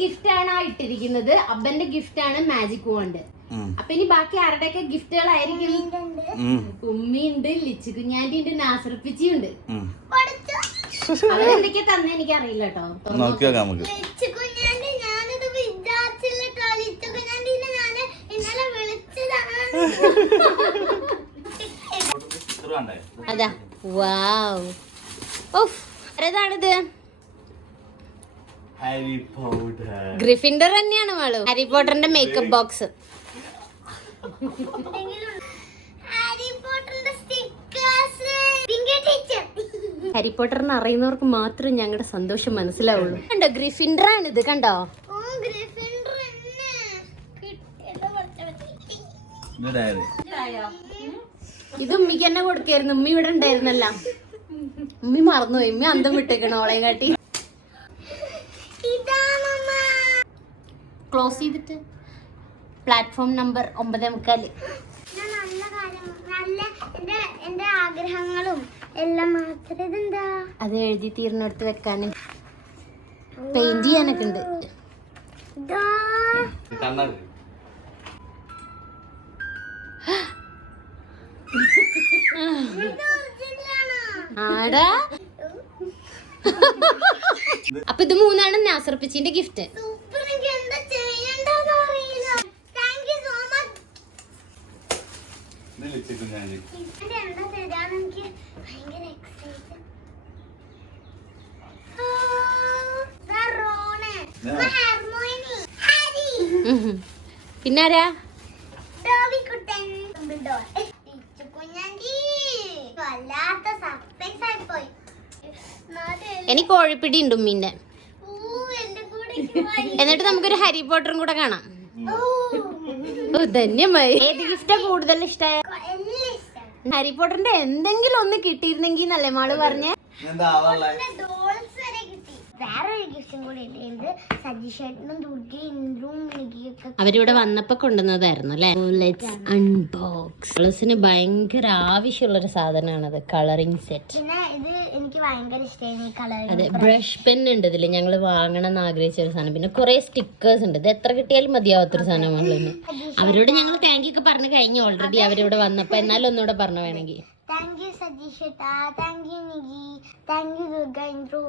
Gift ആണ് ഇട്ടിരിക്കുന്നത്. അബ്ബന്റെ gift ആണ് മാജിക് വാണ്ട്. അപ്പൊ ഇനി ബാക്കി ആരുടെയൊക്കെ ഗിഫ്റ്റുകളായിരിക്കും? ഉമ്മിയുണ്ട്, ലിച്ചു കുഞ്ഞാണ്ടി ഉണ്ട്, നാസർപ്പിച്ചി ഉണ്ട്. അവരെന്തൊക്കെയാ തന്നെ എനിക്ക് അറിയില്ല കേട്ടോ. അതാ വാവ്. ഓഫ്, ഏതാണിത്? ഗ്രിഫിൻഡർ തന്നെയാണ് മാളു. ഹാരി പോട്ടറിന്റെ മേക്കപ്പ് ബോക്സ്. ഹാരി പോട്ടറിന് അറിയുന്നവർക്ക് മാത്രം ഞങ്ങളുടെ സന്തോഷം മനസ്സിലാവുള്ളൂ. കണ്ടോ, ഗ്രിഫിൻഡർ ആണ് ഇത്. കണ്ടോ, ഇത് ഉമ്മിക്ക് തന്നെ കൊടുക്കായിരുന്നു. ഉമ്മി ഇവിടെ ഉണ്ടായിരുന്നല്ല. ഉമ്മി മറന്നുപോയി. ഉമ്മി അന്തം വിട്ടേക്കണ ഓളയും കാട്ടി. ക്ലോസ് ചെയ്തിട്ട് പ്ലാറ്റ്ഫോം നമ്പർ 9:45. ആഗ്രഹങ്ങളും എല്ലാം അത് എഴുതി തീർന്നെടുത്ത് വെക്കാന് പെയിന്റ് ചെയ്യാനൊക്കെ ഉണ്ട്. ആടാ. അപ്പൊ ഇത് 3 നാസർപ്പിച്ചിന്റെ ഗിഫ്റ്റ്. പിന്നാരാ? എനിക്ക് കോഴിപ്പിടി ഉണ്ട് ഉമ്മീന്റെ. എന്നിട്ട് നമുക്കൊരു ഹാരി പോട്ടറും കൂടെ കാണാം. ധന്യമായി. ഏത് ഗിഫ്റ്റാ കൂടുതൽ ഇഷ്ടമായ? ഹാരി പോട്ടറിന്റെ എന്തെങ്കിലും ഒന്ന് കിട്ടിയിരുന്നെങ്കിൽ എന്നല്ലേ മാള് പറഞ്ഞേ? അവരിവിടെ വന്നപ്പോ കൊണ്ടുവന്നതായിരുന്നു അല്ലേ? Let's unbox. ഗേൾസിന് ഭയങ്കര ആവശ്യമുള്ളൊരു സാധനമാണത്, കളറിംഗ് സെറ്റ്. അതെ, ബ്രഷ് പെൻ ഉണ്ട് ഇതില്. ഞങ്ങള് വാങ്ങണം എന്ന് ആഗ്രഹിച്ച ഒരു സാധനം. പിന്നെ കുറെ സ്റ്റിക്കേഴ്സ് ഉണ്ട്. ഇത് എത്ര കിട്ടിയാലും മതിയാവാത്തൊരു സാധനമാണ്. അവരോട് ഞങ്ങൾ താങ്ക് യു ഒക്കെ പറഞ്ഞു കഴിഞ്ഞു ഓൾറെഡി അവരിവിടെ വന്നപ്പോ. എന്നാലും ഒന്നുകൂടെ പറഞ്ഞു വേണമെങ്കിൽ. Thank you Sajeesh, thank you Niki, thank you Durga intro.